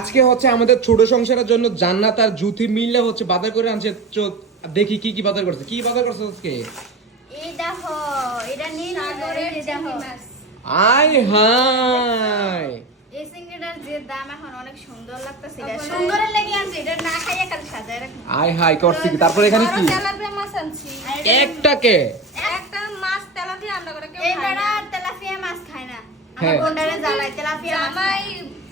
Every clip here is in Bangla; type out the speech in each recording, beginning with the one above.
আজকে হচ্ছে আমাদের ছোট সংসারের জন্য জান্নাত আর জুতি মিললে হচ্ছে বাজার করে আনছে। চো- দেখি কি কি বাজার করছে। কি বাজার করছে আজকে? আয় হাই এই সিঙ্গেটার যে দাম এখন অনেক সুন্দর লাগতেছে এটা সুন্দরের লেগে আনছে এটা না খাইয়ে কাল সাজায় রাখ। আয় হাই করছে তারপর এখানে কি? তেলাপিয়া একটাকে একটা মাছ তেলাপিয়া আমরা করে কেউ এই খায় না। বেড়া তেলাপিয়া মাছ খায় না। আমার। বোনটারে জ্বালায় তেলাপিয়া মাছ জামাই খায়।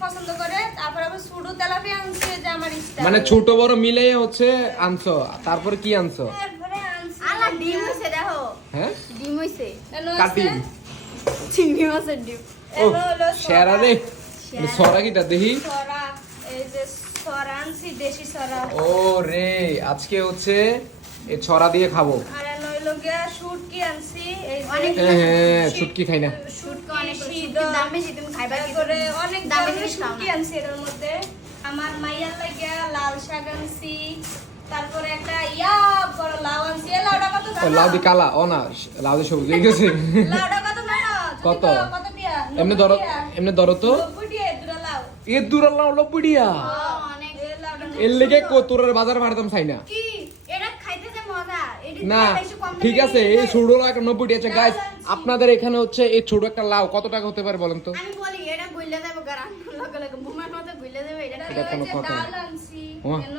পছন্দ করে তারপর আবার সুডু তেলাপিয়া আনছে যে আমার ইচ্ছা। মানে ছোট বড় মিলে হচ্ছে আনছো। তারপর কি আনছো? তারপরে আনছি। আলা ডিম হইছে দেখো। হ্যাঁ? ডিম হইছে। এলো কাটি আছে, চিংড়ি মাছের ডিম। ও এলো হলো সেরা। রে। সরা। কিটা দেখি। সরা এই যে সরা আনছি দেশি সরা। ও রে আজকে হচ্ছে এই ছড়া দিয়ে খাব। আর হলো গিয়া শুটকি আনছি এই অনেক হ্যাঁ হ্যাঁ শুটকি খাই না। শুটকি অনেক দাম বেশি তুমি খাইবা কি অনেক দামি দামি শুটকি আনছি এটার মধ্যে। আমার মাইয়ার লাগিয়া লাল শাক আনছি তারপরে একটা ইয়া বড় লাউ আনছি। এই কত জানো লাউ দি কালা ও না লাউ দি সবুজ ঠিক আছে লাউটা কত জানো? কত? কত দিয়া? এমনি নব্বই এমনি ধরো তো। নব্বই টিয়া লাউ। এ দূর লাউ লপুডিয়া অনেক। এর লেগে কতুরের বাজার ভাড়াতাম চাই না। কি এটা খাইতে যে মজা এটা না ঠিক আছে এই। ছোট একটা নব্বই আছে গাইস আপনাদের এখানে হচ্ছে এই ছোট একটা লাউ কত টাকা হতে পারে বলেন তো?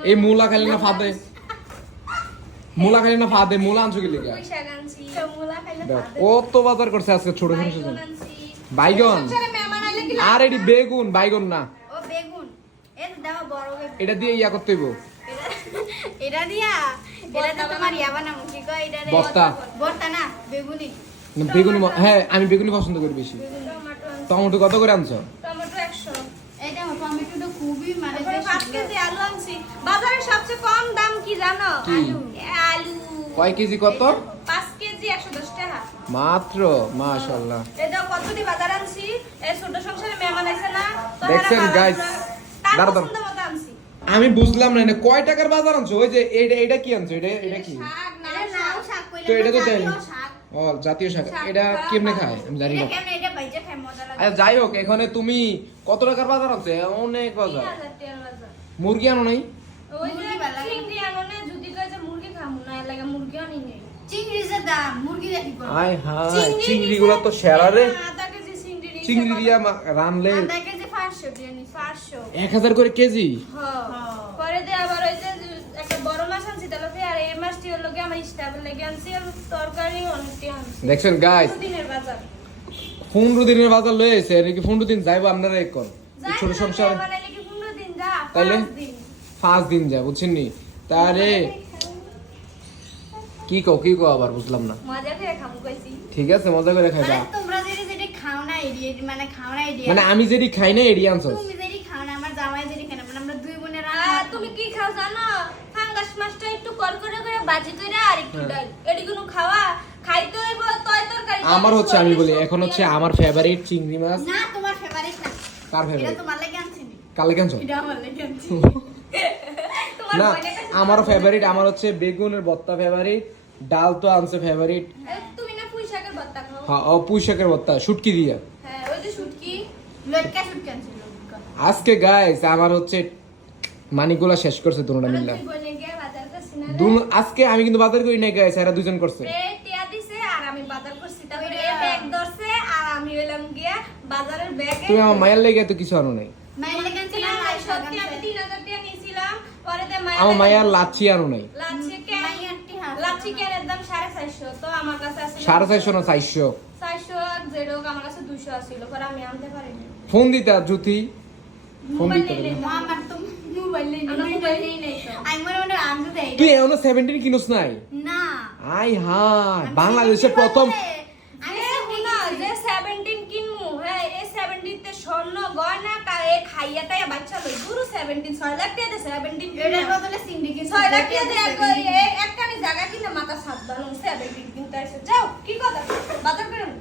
এই মূলা খাইলে না ফাদে। মূলা খাইলে না ফাদে মূলা আনছো কি। কত বাজার করছে আজকে ছোট বাইগন আর এটি বেগুন বাইগন না। এটা দিয়ে ইয়া করতে হইব। এটা- এটা দিয়া? এটা তো তোমার ইয়া বানামু কি কয় এটা বস্তা। বস্তা না বেগুনি। বেগুনি হ্যাঁ আমি বেগুনি পছন্দ করি বেশি। টমেটো কত করে আনছো? টমেটো একশো। এটা টমেটোটা খুবই মানে তারপরে কেজি আলু আনছি। বাজারে সবচেয়ে কম দাম কি জানো? আলু। আলু। কয় কেজি কত? পাঁচ কেজি একশো দশ টাকা। মাত্র? মাশাল্লাহ এই দেখো কতটি বাজার আনছি। এই ছোট সংসারে মেহমান আছে না। দেখছেন? আমি বুঝলাম না এটা কয় টাকার বাজার আনছো? ওই যে এটা এটা কি আনছো? এটা এটা কি? শাক না এটা নাও শাক। কইলে তো এটা তো শাক। ও জাতীয় শাক। এটা কেমনে খায়? আমি জানি না। কেমনে এটা বাইজে খাই মজা লাগে। আচ্ছা যাই হোক এখানে তুমি কত টাকার বাজার আনছো? অনেক বাজার। মুরগি আনো নাই? ওই যে ভালো লাগে। চিংড়ি আনো না, যদি কয় যে মুরগি খামু না, লাগে মুরগি আনি নাই। চিংড়ি যে দাম মুরগি দেখি করো আয় হায় চিংড়ি চিংড়ি গুলো তো সেরা রে। চিংড়ি দিয়া মা- রানলে এক হাজার করে কেজি হ্যাঁ। পরে দিয়ে আবার ওই যে একটা বড় মাছ আনছি তেলাপিয়া, আর এই মাছটি হলো গিয়ে আমার স্টাফের লেগে আনছি, আর তরকারি অনেকটি আনছি। দেখছেন গাইস দুদিনের বাজার। পনেরো দিনের বাজার লয়ে এসে নাকি পনেরো দিন যাইবো আপনারা এক কর ছোট সংসার কি তাইলে? পাঁচ দিন। যায় বুঝছেন নি তারে কি কও কি কও আবার বুঝলাম না মজা করে খামু কইছি। ঠিক আছে মজা করে খাইবা তোমরা যেটা যেটা খাও না এরিয়া মানে খাও না এরিয়া। মানে আমি যেটি খাই না এড়িয়ে আনছো তুমি যেটা খাও না আমার জামাই যেটা খায় না মানে আমরা দুই বোনের তুমি কি খাও জানো? ফাঙ্গাস মাছটা একটু করে বাজি করে আর একটু হ্যাঁ। ডাল। এডিগুলো খাওয়া খাইতে হইব তয় তরকারি। আমার হচ্ছে আমি বলি এখন হচ্ছে আমার ফেভারিট চিংড়ি মাছ। না তোমার ফেভারিট না। কার এটা তোমার লাগে আনছি কেন এটা আমার লাগে আনছি। না আমারও ফেভারিট আমার হচ্ছে বেগুনের ভর্তা ফেভারিট ডাল তো আনছে ফেভারিট এ, তুমি না পুঁই শাকের ভর্তা খাও হ্যাঁ ও পুঁই শাকের ভর্তা শুটকি দিয়া। হ্যাঁ ওই যে শুটকি লটকা শুটকা আনছি লটকা। আজকে গাইস আমার হচ্ছে মানিকগুলা শেষ করছে দুটা মিল্লা। তুই বলে গিয়ে বাজার করছি না আজকে আমি কিন্তু বাজার করি নাই গাইস এরা দুজন করছে। এ টিয়া দিছে আর আমি বাজার করছি। তারপরে এ ব্যাগ ধরছে আর আমি হইলাম গিয়া বাজারের ব্যাগে। তুমি আমার মায়ের লেগে তো কিছু আনো নাই? মায়ের লাগে না সত্যি আমি তিন হাজার টাকা নিয়েছিলাম পরে মায়ের আমার মায়ের লাচ্ছি আনো নাই। লাচ্ছি দাম সাড়ে চারশো তো আমার কাছে আছে 450 না চারশো? চারশো আর আমার কাছে দুশো আসছিল পরে আমি আনতে পারিনি। ফোন দিতা জ্যোতি? ফোন দিতে আমার তো মোবাইল নেই আমার মোবাইল নেই। আমি মনে মনে আনতে দেই। তুই এখনও সেভেন্টিন কিনোস নাই? না। আই হাই বাংলাদেশের প্রথম স্বর্ণ গয়না কারে খাইয়া তাই বাচ্চা লই পুরো 17 6 লাখ টাকা 17 এর বদলে সিন্ডিকেট 6 লাখ টাকা এক কানি জায়গা কিনা মাথা সাত বানো 17 কিনতে আসে। যাও কি কথা? বাজার করুন